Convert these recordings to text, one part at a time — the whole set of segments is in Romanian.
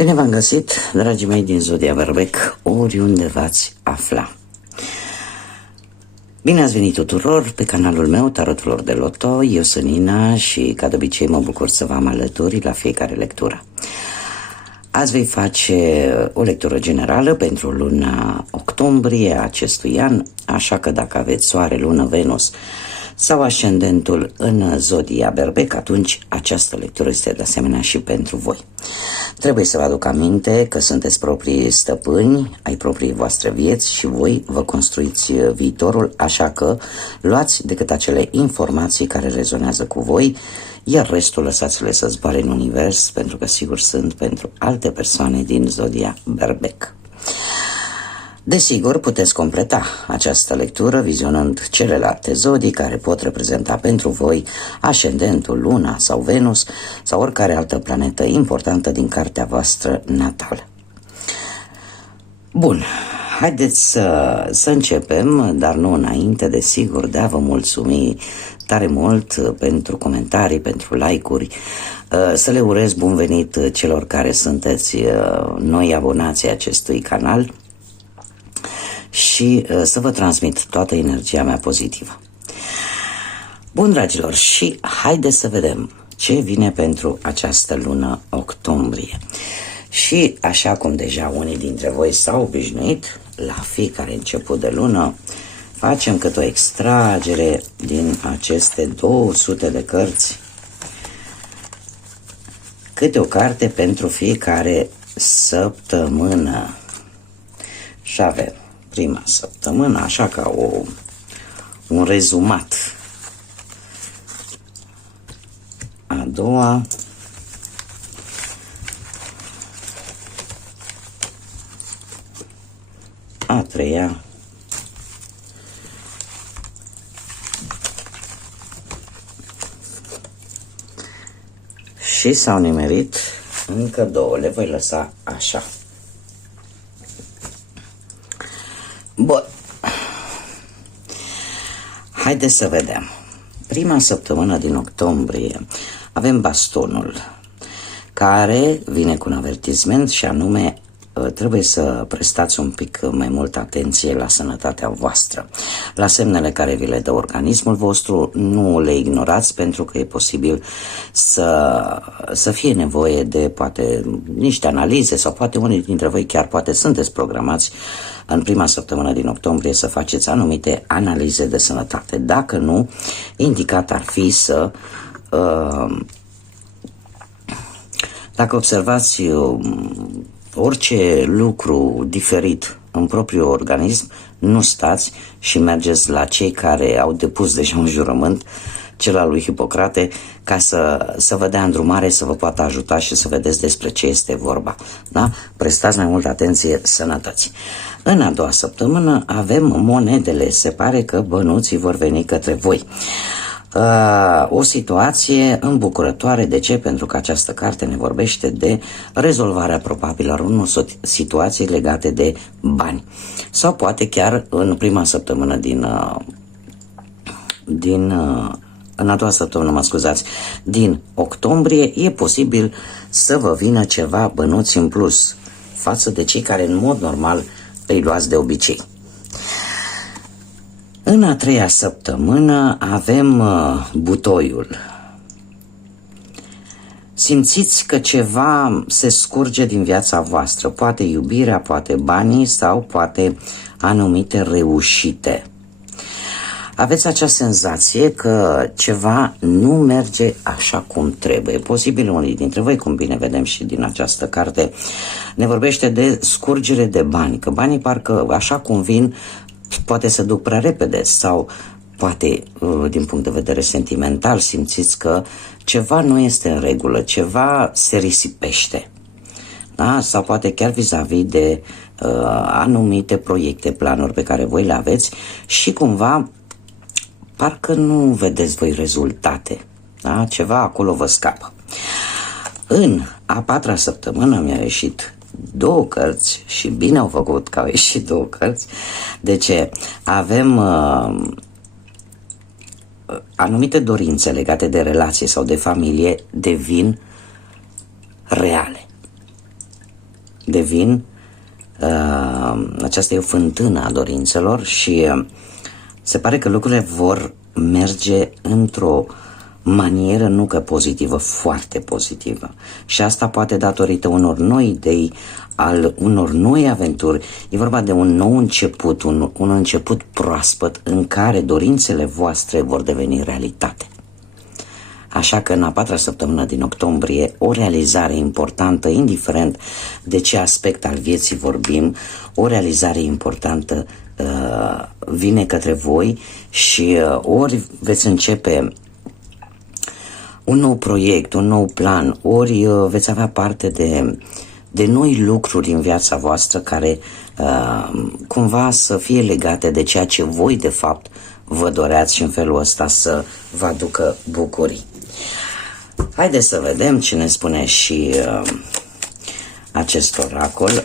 Bine v-am găsit, dragii mei din Zodia Berbec, oriunde v-ați afla. Bine ați venit tuturor pe canalul meu, Tarotul de Loto. Eu sunt Nina și, ca de obicei, mă bucur să vă am alături la fiecare lectură. Azi voi face o lectură generală pentru luna octombrie acestui an, așa că dacă aveți Soare, Lună, Venus sau ascendentul în Zodia Berbec, atunci această lectură este de asemenea și pentru voi. Trebuie să vă aduc aminte că sunteți proprii stăpâni ai proprii voastre vieți și voi vă construiți viitorul, așa că luați decât acele informații care rezonează cu voi, iar restul lăsați-le să zboare în univers, pentru că sigur sunt pentru alte persoane din Zodia Berbec. Desigur, puteți completa această lectură vizionând celelalte zodii care pot reprezenta pentru voi ascendentul, Luna sau Venus sau oricare altă planetă importantă din cartea voastră natală. Bun, haideți să începem, dar nu înainte, desigur, de a vă mulțumi tare mult pentru comentarii, pentru like-uri, să le urez bun venit celor care sunteți noi abonații acestui canal și să vă transmit toată energia mea pozitivă. Bun, dragilor, și haideți să vedem ce vine pentru această lună octombrie. Și așa cum deja unii dintre voi s-au obișnuit, la fiecare început de lună facem câte o extragere din aceste 200 de cărți, câte o carte pentru fiecare săptămână. Și avem prima săptămână, așa ca un rezumat. A doua, a treia, și s-au nimerit încă două, le voi lăsa așa. Bun, haideți să vedem. Prima săptămână din octombrie avem bastonul, care vine cu un avertisment și anume trebuie să prestați un pic mai multă atenție la sănătatea voastră. La semnele care vi le dă organismul vostru, nu le ignorați, pentru că e posibil să fie nevoie de poate niște analize sau poate unii dintre voi chiar poate sunteți programați în prima săptămână din octombrie să faceți anumite analize de sănătate. Dacă nu, indicat ar fi să dacă observați orice lucru diferit în propriul organism, nu stați și mergeți la cei care au depus deja un jurământ, cel al lui Hipocrate, ca să vă dea îndrumare, să vă poată ajuta și să vedeți despre ce este vorba. Da? Prestați mai multă atenție sănătății. În a doua săptămână avem monedele. Se pare că bănuții vor veni către voi. O situație îmbucurătoare. De ce? Pentru că această carte ne vorbește de rezolvarea probabilă a unor situații legate de bani. Sau poate chiar în prima săptămână în a doua săptămână, mă scuzați, din octombrie, e posibil să vă vină ceva bănuți în plus față de cei care în mod normal îi luați de obicei. În a treia săptămână avem butoiul. Simțiți că ceva se scurge din viața voastră, poate iubirea, poate banii sau poate anumite reușite. Aveți acea senzație că ceva nu merge așa cum trebuie. Posibil unii dintre voi, cum bine vedem și din această carte, ne vorbește de scurgere de bani, că banii parcă așa cum vin poate să duc prea repede sau poate din punct de vedere sentimental simțiți că ceva nu este în regulă, ceva se risipește. Da? Sau poate chiar vis-a-vis de anumite proiecte, planuri pe care voi le aveți și cumva parcă nu vedeți voi rezultate. Da? Ceva acolo vă scapă. În a patra săptămână mi-a ieșit două cărți și bine au făcut că au ieșit două cărți. De ce? Avem anumite dorințe legate de relație sau de familie devin reale. devin, aceasta e o fântână a dorințelor și se pare că lucrurile vor merge într-o manieră nu că pozitivă, foarte pozitivă. Și asta poate datorită unor noi idei, al unor noi aventuri. E vorba de un nou început, un început proaspăt în care dorințele voastre vor deveni realitate. Așa că în a 4-a săptămână din octombrie, o realizare importantă, indiferent de ce aspect al vieții vorbim, o realizare importantă vine către voi și ori veți începe un nou proiect, un nou plan, ori veți avea parte de noi lucruri în viața voastră care cumva să fie legate de ceea ce voi de fapt vă doreați și în felul ăsta să vă aducă bucurii. Haideți să vedem ce ne spune și acest oracol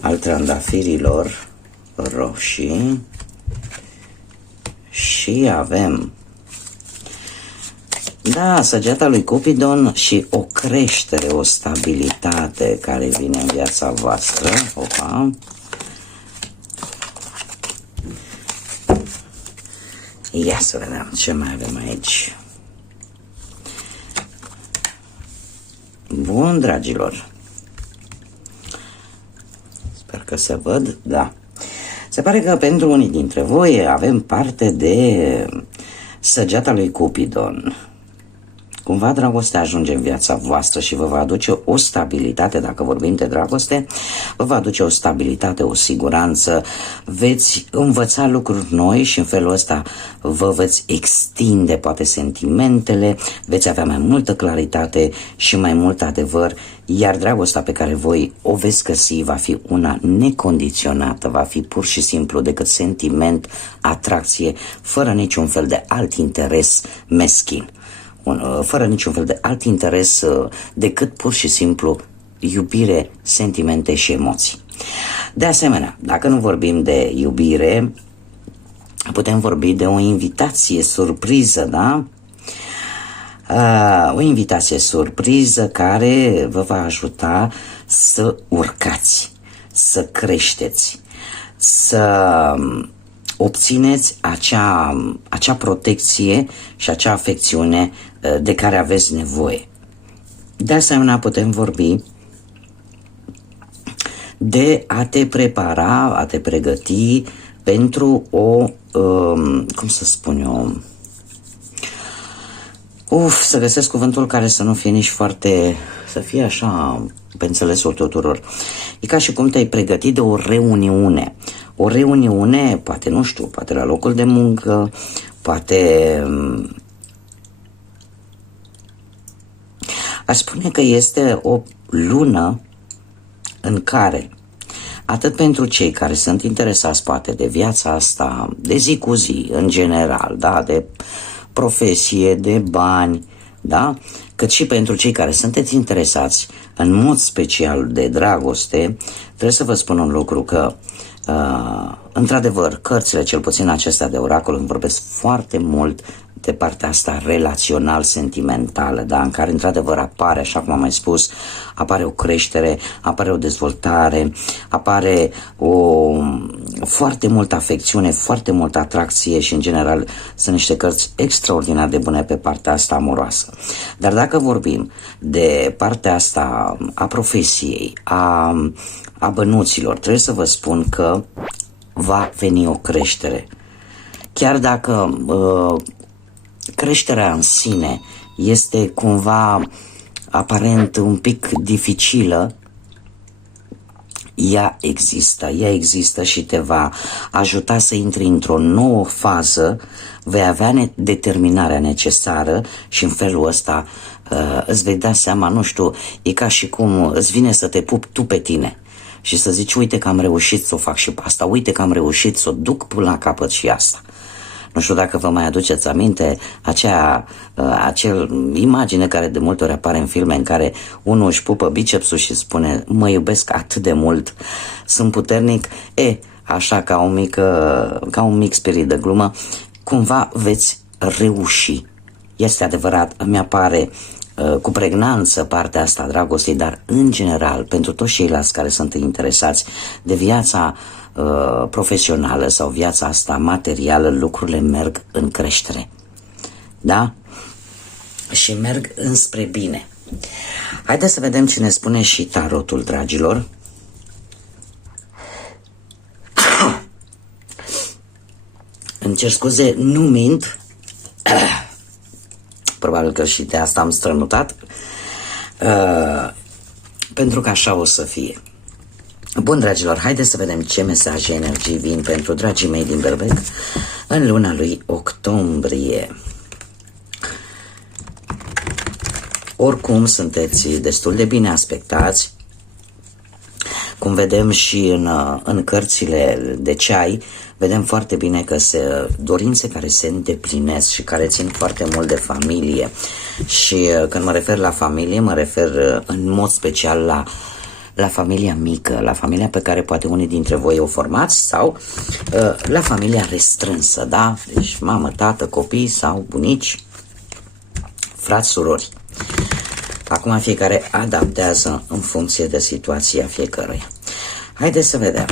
al trandafirilor roșii și avem săgeata lui Cupidon și o creștere, o stabilitate care vine în viața voastră. Opa. Ia să vedem ce mai avem aici. Bun, dragilor. Sper că se văd, da. Se pare că pentru unii dintre voi avem parte de săgeata lui Cupidon. Cumva dragostea ajunge în viața voastră și vă va aduce o stabilitate, dacă vorbim de dragoste, vă va aduce o stabilitate, o siguranță, veți învăța lucruri noi și în felul ăsta vă veți extinde poate sentimentele, veți avea mai multă claritate și mai mult adevăr, iar dragostea pe care voi o veți găsi va fi una necondiționată, va fi pur și simplu decât sentiment, atracție, fără niciun fel de alt interes meschin. Fără niciun fel de alt interes decât pur și simplu iubire, sentimente și emoții. De asemenea, dacă nu vorbim de iubire, putem vorbi de o invitație surpriză, da? O invitație surpriză care vă va ajuta să urcați, să creșteți, să obțineți acea protecție și acea afecțiune de care aveți nevoie. De asemenea, putem vorbi de a te prepara, a te pregăti pentru o, cum să spun eu, să găsesc cuvântul care să nu fie nici foarte, să fie așa pe înțelesul tuturor. E ca și cum te-ai pregătit de o reuniune. O reuniune, poate, nu știu, poate la locul de muncă, poate... Aș spune că este o lună în care, atât pentru cei care sunt interesați, poate, de viața asta, de zi cu zi, în general, da, de profesie, de bani, da, cât și pentru cei care sunteți interesați în mod special de dragoste, trebuie să vă spun un lucru că într-adevăr, cărțile, cel puțin acestea de oracol, îmi vorbesc foarte mult de partea asta relațional-sentimentală, da? În care într-adevăr apare, așa cum am mai spus, apare o creștere, apare o dezvoltare, apare foarte multă afecțiune, foarte multă atracție și în general sunt niște cărți extraordinar de bune pe partea asta amoroasă. Dar dacă vorbim de partea asta a profesiei, a bănuților, trebuie să vă spun că va veni o creștere. Chiar dacă creșterea în sine este cumva aparent un pic dificilă, ea există și te va ajuta să intri într-o nouă fază, vei avea determinarea necesară și în felul ăsta îți vei da seama, nu știu, e ca și cum îți vine să te pupi tu pe tine și să zici, uite că am reușit să o fac și pe asta, uite că am reușit să o duc până la capăt și asta. Nu știu dacă vă mai aduceți aminte acel imagine care de multe ori apare în filme în care unul își pupă bicepsul și spune, mă iubesc atât de mult, sunt puternic, așa ca un mic spirit de glumă, cumva veți reuși. Este adevărat, îmi apare cu pregnanță partea asta a dragostei, dar în general, pentru toți ceilalți care sunt interesați de viața profesională sau viața asta materială, lucrurile merg în creștere. Da? Și merg înspre bine. Haideți să vedem ce ne spune și tarotul, dragilor. Îmi cer scuze, nu mint. Probabil că și de asta am strănutat. Pentru că așa o să fie. Bun, dragilor, haideți să vedem ce mesaje, energii vin pentru dragii mei din Berbec în luna lui octombrie. Oricum, sunteți destul de bine aspectați. Cum vedem și în cărțile de ceai, vedem foarte bine că dorințe care se îndeplinesc și care țin foarte mult de familie. Și când mă refer la familie, mă refer în mod special la familia mică, la familia pe care poate unii dintre voi o formați sau la familia restrânsă, da? Deci mamă, tată, copii sau bunici, frați, surori. Acum fiecare adaptează în funcție de situația fiecăruia. Haideți să vedem.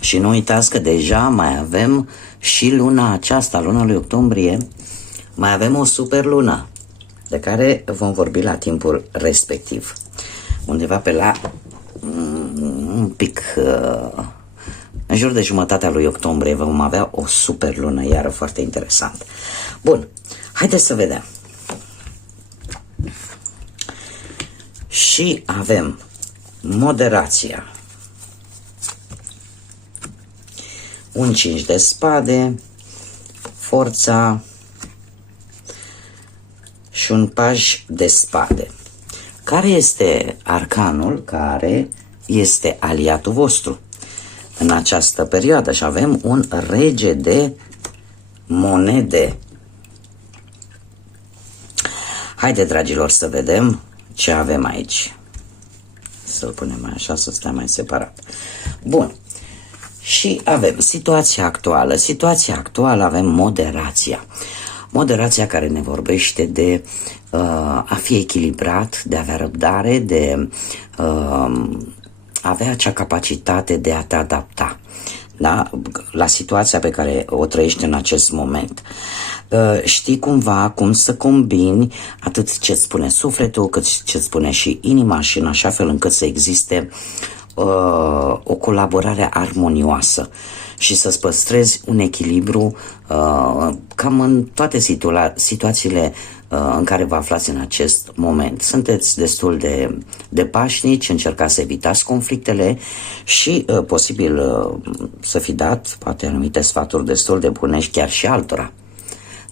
Și nu uitați că deja mai avem și luna aceasta, luna lui octombrie, mai avem o super lună, de care vom vorbi la timpul respectiv. Undeva pe la un pic, în jur de jumătatea lui octombrie vom avea o super lună, iară foarte interesant. Bun, haideți să vedem. Și avem moderația. Un 5 de spade, forța și un paj de spade. Care este arcanul care este aliatul vostru în această perioadă? Și avem un rege de monede. Haide, dragilor, să vedem ce avem aici. Să-l punem mai așa, să stea mai separat. Bun. Și avem situația actuală. Situația actuală avem moderația. Moderația care ne vorbește de a fi echilibrat, de a avea răbdare, de avea acea capacitate de a te adapta, da? La situația pe care o trăiești în acest moment. Știi cumva cum să combini atât ce-ți spune sufletul, cât ce-ți spune și inima, și în așa fel încât să existe o colaborare armonioasă și să-ți păstrezi un echilibru cam în toate situațiile în care vă aflați în acest moment. Sunteți destul de pașnici, încercați să evitați conflictele și posibil să fi dat poate anumite sfaturi destul de bune și chiar și altora.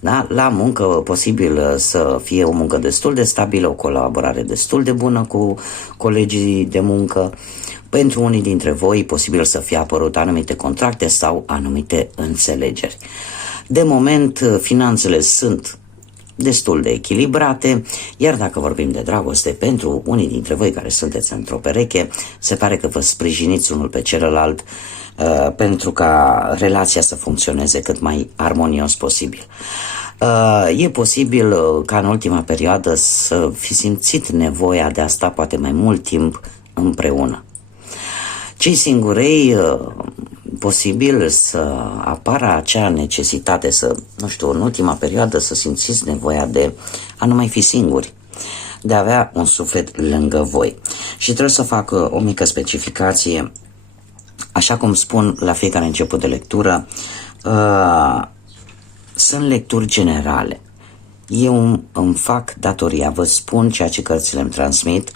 Da? La muncă, posibil să fie o muncă destul de stabilă, o colaborare destul de bună cu colegii de muncă. Pentru unii dintre voi, posibil să fie apărut anumite contracte sau anumite înțelegeri. De moment, finanțele sunt destul de echilibrate, iar dacă vorbim de dragoste, pentru unii dintre voi care sunteți într-o pereche, se pare că vă sprijiniți unul pe celălalt pentru ca relația să funcționeze cât mai armonios posibil. E posibil ca în ultima perioadă să fi simțit nevoia de a sta poate mai mult timp împreună. Cei singurei, posibil să apară acea necesitate să, nu știu, în ultima perioadă să simțiți nevoia de a nu mai fi singuri, de a avea un suflet lângă voi. Și trebuie să fac o mică specificație, așa cum spun la fiecare început de lectură, sunt lecturi generale. Eu îmi fac datoria, vă spun ceea ce cărțile îmi transmit.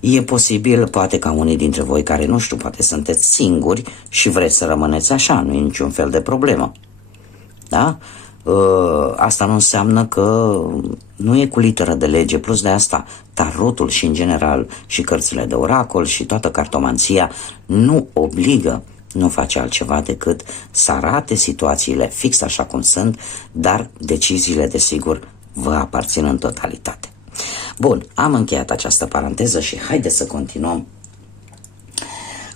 E posibil, poate ca unii dintre voi care, nu știu, poate sunteți singuri și vreți să rămâneți așa, nu e niciun fel de problemă. Da? Asta nu înseamnă că nu e cu literă de lege, plus de asta, tarotul și în general și cărțile de oracol și toată cartomanția nu obligă, nu face altceva decât să arate situațiile fix așa cum sunt, dar deciziile, desigur, vă aparțin în totalitate. Bun, am încheiat această paranteză și haideți să continuăm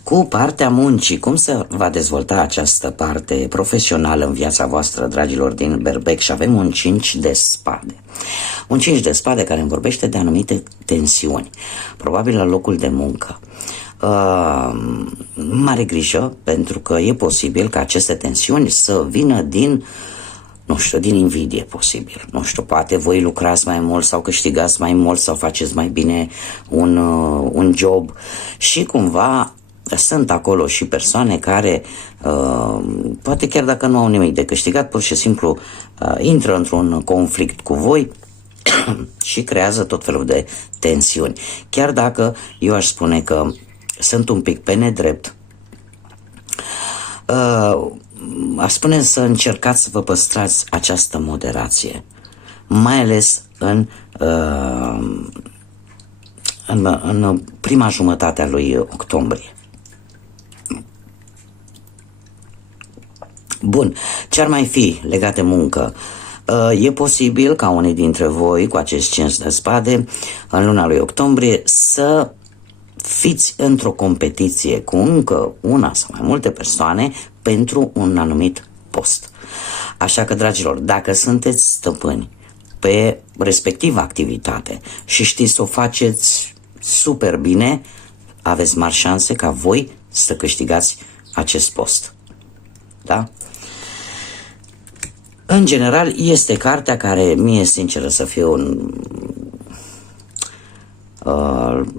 cu partea muncii. Cum se va dezvolta această parte profesională în viața voastră, dragilor din Berbec? Și avem un 5 de spade. Un 5 de spade care îmi vorbește de anumite tensiuni, probabil la locul de muncă. Mare grijă, pentru că e posibil ca aceste tensiuni să vină din, nu știu, din invidie, posibil. Nu știu, poate voi lucrați mai mult sau câștigați mai mult sau faceți mai bine un job și cumva sunt acolo și persoane care, poate chiar dacă nu au nimic de câștigat, pur și simplu intră într-un conflict cu voi și creează tot felul de tensiuni. Chiar dacă eu aș spune că sunt un pic pe nedrept, aș spune să încercați să vă păstrați această moderație, mai ales în prima jumătate a lui octombrie. Bun, ce ar mai fi legat de muncă? E posibil ca unii dintre voi, cu acest 5 de spade, în luna lui octombrie, să fiți într-o competiție cu încă una sau mai multe persoane pentru un anumit post. Așa că, dragilor, dacă sunteți stăpâni pe respectiva activitate și știți să o faceți super bine, aveți mari șanse ca voi să câștigați acest post. Da? În general, este cartea care mie, sinceră să fiu,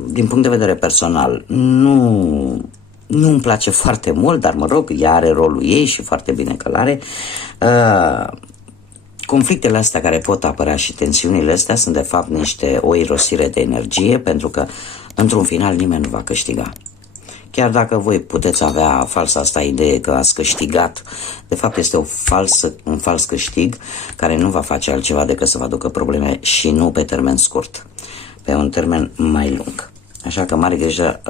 din punct de vedere personal, nu îmi place foarte mult, dar mă rog, ea are rolul ei și foarte bine că l-are. Conflictele astea care pot apărea și tensiunile astea sunt de fapt o irosire de energie, pentru că într-un final nimeni nu va câștiga. Chiar dacă voi puteți avea falsa asta idee că ați câștigat, de fapt este un fals câștig care nu va face altceva decât să vă aducă probleme și nu pe termen scurt, pe un termen mai lung. Așa că mare grijă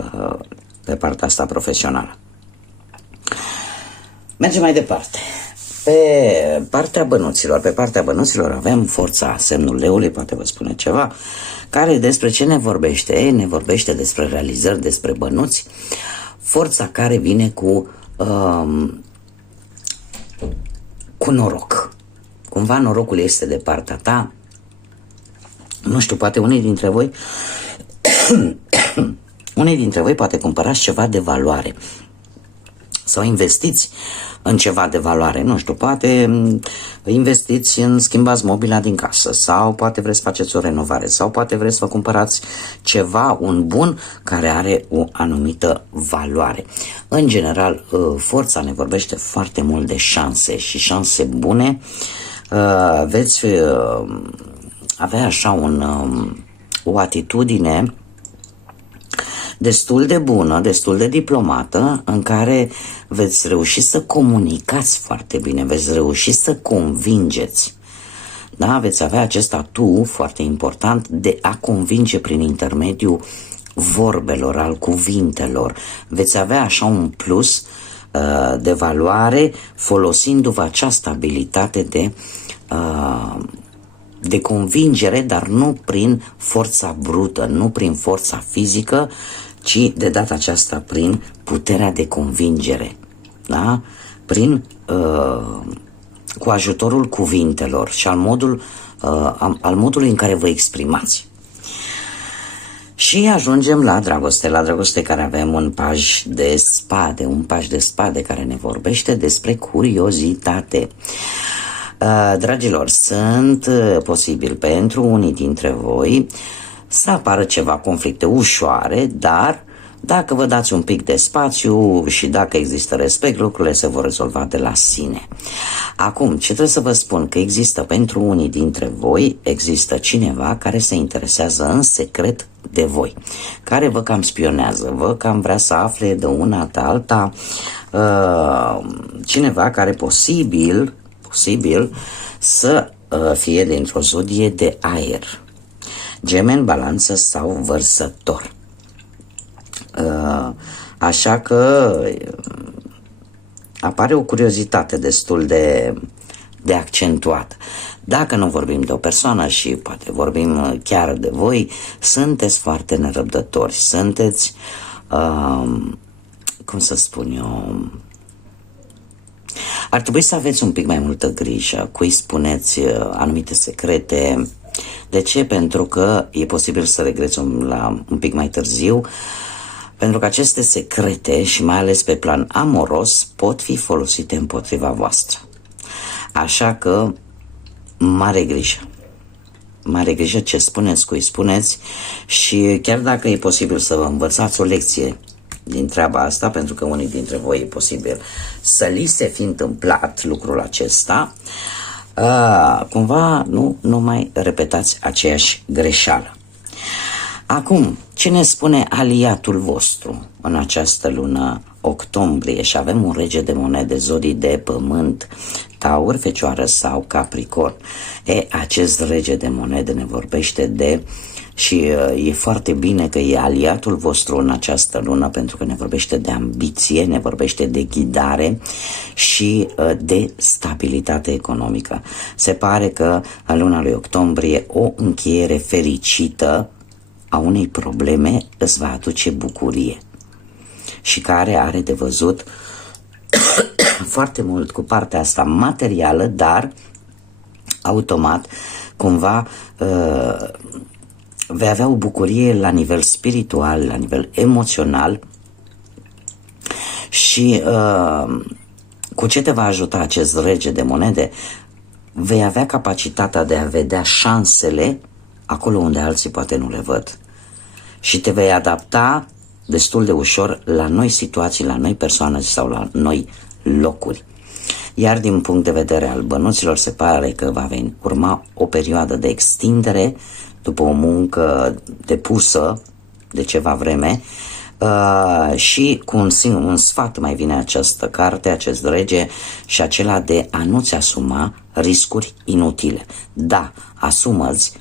pe partea asta profesională. Mergem mai departe. Pe partea bănuților avem forța, semnul leului, poate vă spune ceva, care despre ce ne vorbește? Ne vorbește despre realizări, despre bănuți, forța care vine cu noroc. Cumva norocul este de partea ta. Nu știu, poate unii dintre voi poate cumpărați ceva de valoare sau investiți în ceva de valoare, nu știu, poate investiți în schimbați mobila din casă sau poate vreți să faceți o renovare sau poate vreți să vă cumpărați ceva, un bun care are o anumită valoare. În general, forța ne vorbește foarte mult de șanse și șanse bune. Veți avea așa o atitudine destul de bună, destul de diplomată, în care veți reuși să comunicați foarte bine, veți reuși să convingeți. Da? Veți avea acest atu foarte important de a convinge prin intermediul vorbelor, al cuvintelor. Veți avea așa un plus de valoare folosindu-vă această abilitate de convingere, dar nu prin forța brută, nu prin forța fizică, ci de data aceasta prin puterea de convingere, da? Cu ajutorul cuvintelor și al modului în care vă exprimați. Și ajungem la dragoste care avem un paj de spade care ne vorbește despre curiozitate. Dragilor, sunt posibil pentru unii dintre voi să apară ceva conflicte ușoare, dar dacă vă dați un pic de spațiu și dacă există respect, lucrurile se vor rezolva de la sine. Acum, ce trebuie să vă spun? Că există pentru unii dintre voi, există cineva care se interesează în secret de voi, care vă cam spionează, vă cam vrea să afle de una de alta, cineva care posibil să fie dintr-o zodie de aer, Gemen, Balanță sau Vărsător. Așa că apare o curiozitate destul de accentuată. Dacă nu vorbim de o persoană și poate vorbim chiar de voi, sunteți foarte nerăbdători, sunteți cum să spun eu, ar trebui să aveți un pic mai multă grijă cui spuneți anumite secrete. De ce? Pentru că e posibil să regreți un pic mai târziu, pentru că aceste secrete, și mai ales pe plan amoros, pot fi folosite împotriva voastră. Așa că, mare grijă. Mare grijă ce spuneți, cui spuneți, și chiar dacă e posibil să vă învățați o lecție din treaba asta, pentru că unii dintre voi e posibil să li se fi întâmplat lucrul acesta, cumva nu mai repetați aceeași greșeală. Acum, ce ne spune aliatul vostru în această lună octombrie? Și avem un rege de monede, zodii de pământ, Taur, Fecioară sau Capricorn. Acest rege de monede ne vorbește de, și e foarte bine că e aliatul vostru în această lună, pentru că ne vorbește de ambiție, ne vorbește de ghidare și de stabilitate economică. Se pare că în luna lui octombrie o încheiere fericită a unei probleme îți va aduce bucurie și care are de văzut foarte mult cu partea asta materială, dar automat cumva vei avea o bucurie la nivel spiritual, la nivel emoțional. Și cu ce te va ajuta acest rege de monede? Vei avea capacitatea de a vedea șansele acolo unde alții poate nu le văd. Și te vei adapta destul de ușor la noi situații, la noi persoane sau la noi locuri. Iar din punct de vedere al bănuților, se pare că va urma o perioadă de extindere după o muncă depusă de ceva vreme, și cu un sfat mai vine această carte, acest rege, și acela de a nu-ți asuma riscuri inutile. Da, asumă-ți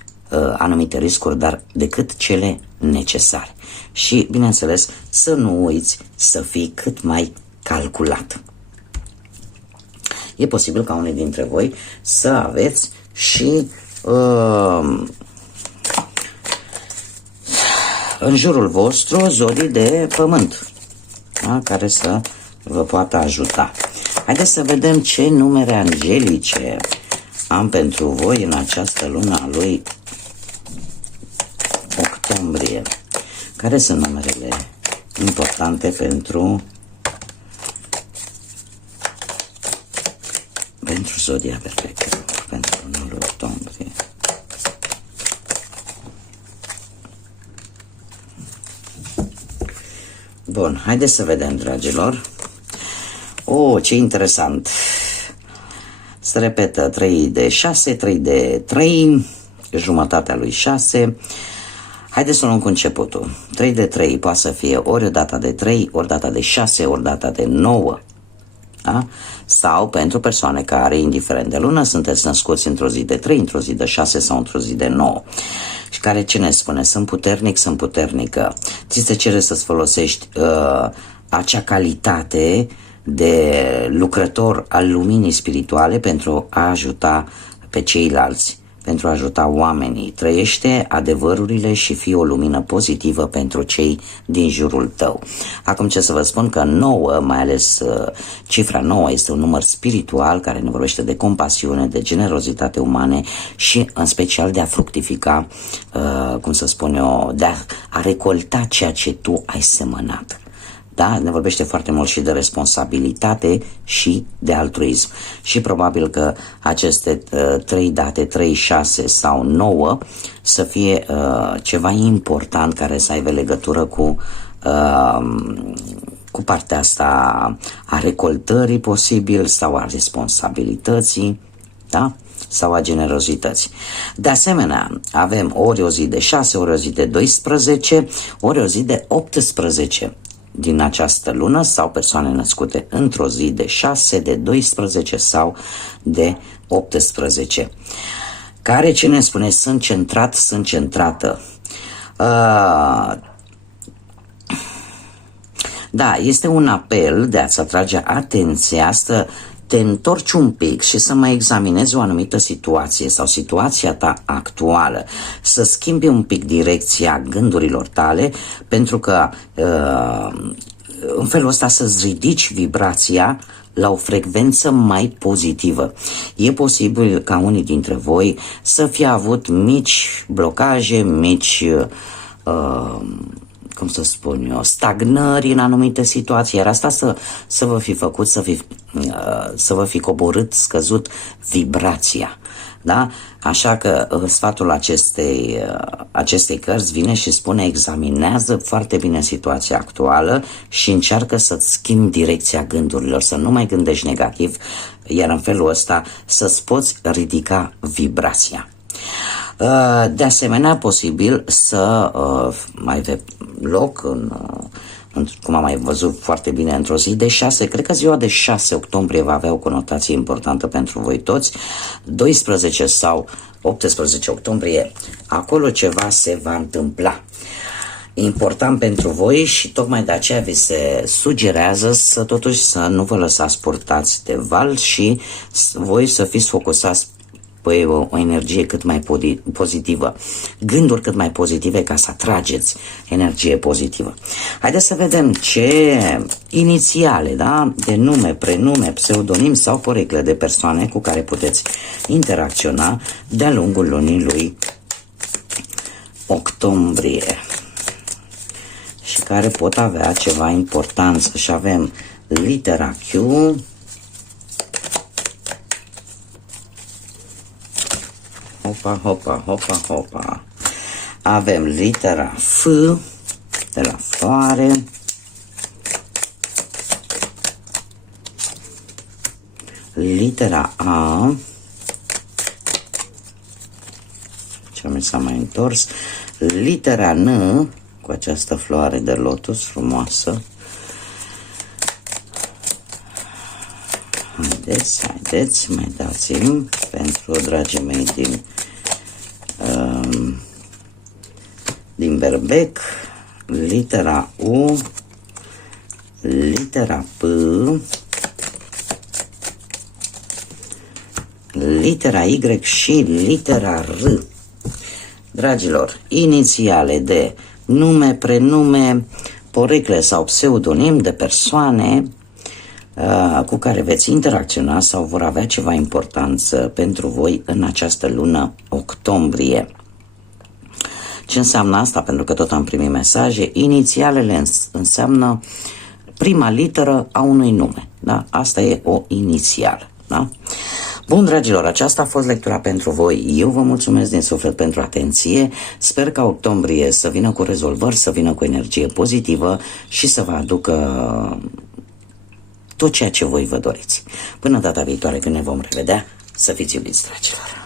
anumite riscuri, dar decât cele necesare. Și, bineînțeles, să nu uiți să fii cât mai calculat. E posibil ca unii dintre voi să aveți și în jurul vostru zodii de pământ, da? Care să vă poată ajuta. Haideți să vedem ce numere angelice am pentru voi în această lună a lui octombrie. Care sunt numerele importante pentru zodia perfectă, pentru luna lui octombrie? Bun, haideți să vedem, dragilor. Ce interesant. Se repetă 3 de 6, 3 de 3, jumătatea lui 6. Haideți să luăm cu începutul. 3 de 3 poate să fie ori o data de 3, ori data de 6, ori data de 9. Da? Sau pentru persoane care, indiferent de lună, sunteți născuți într-o zi de 3, într-o zi de 6 sau într-o zi de 9. Și care ce ne spune? Sunt puternic, sunt puternică. Ți se cere să-ți folosești acea calitate de lucrător al luminii spirituale pentru a ajuta pe ceilalți, pentru a ajuta oamenii. Trăiește adevărurile și fii o lumină pozitivă pentru cei din jurul tău. Acum ce să vă spun, că 9, mai ales cifra 9, este un număr spiritual care ne vorbește de compasiune, de generozitate umane și în special de a fructifica, cum să spun eu, de a recolta ceea ce tu ai semănat. Da? Ne vorbește foarte mult și de responsabilitate și de altruism. Și probabil că aceste 3 date, 3, 6 sau 9, să fie ceva important care să aibă legătură cu partea asta a recoltării posibil sau a responsabilității, da? Sau a generozității. De asemenea, avem ori o zi de 6, ori o zi de 12, ori o zi de 18 din această lună, sau persoane născute într-o zi de 6, de 12 sau de 18. Care ce ne spune? Sunt centrat, sunt centrată. Da, este un apel de a-ți atrage atenția, să te întorci un pic și să mai examinezi o anumită situație sau situația ta actuală, să schimbi un pic direcția gândurilor tale, pentru că în felul ăsta să-ți ridici vibrația la o frecvență mai pozitivă. E posibil ca unii dintre voi să fie avut mici blocaje, mici cum să spun eu, stagnări în anumite situații, iar asta să vă fi făcut să vă fi coborât, scăzut vibrația. Da? Așa că sfatul acestei cărți vine și spune: examinează foarte bine situația actuală și încearcă să-ți schimbi direcția gândurilor, să nu mai gândești negativ, iar în felul ăsta să-ți poți ridica vibrația. De asemenea, posibil să mai avem loc cum am mai văzut foarte bine, într-o zi de 6, cred că ziua de 6 octombrie va avea o conotație importantă pentru voi toți, 12 sau 18 octombrie, acolo ceva se va întâmpla important pentru voi și tocmai de aceea vi se sugerează să nu vă lăsați purtați de val și voi să fiți focusați pe o energie cât mai pozitivă, gânduri cât mai pozitive ca să atrageți energie pozitivă. Haideți să vedem ce inițiale, da, de nume, prenume, pseudonim sau porecle de persoane cu care puteți interacționa de-a lungul lunii lui octombrie și care pot avea ceva importanță. Și avem litera Q, hopa, hopa, hopa, hopa. Avem litera F de la floare, litera A, ce mi s-a mai întors, litera N cu această floare de lotus frumoasă. Haideți, mai dați-mi pentru dragii mei din Berbec, litera U, litera P, litera Y și litera R. Dragilor, inițiale de nume, prenume, porecle sau pseudonim de persoane cu care veți interacționa sau vor avea ceva importanță pentru voi în această lună octombrie. Ce înseamnă asta? Pentru că tot am primit mesaje. Inițialele înseamnă prima literă a unui nume. Da? Asta e o inițială. Da? Bun, dragilor, aceasta a fost lectura pentru voi. Eu vă mulțumesc din suflet pentru atenție. Sper ca octombrie să vină cu rezolvări, să vină cu energie pozitivă și să vă aducă tot ceea ce voi vă doriți. Până data viitoare când ne vom revedea, să fiți iubiți, dragilor!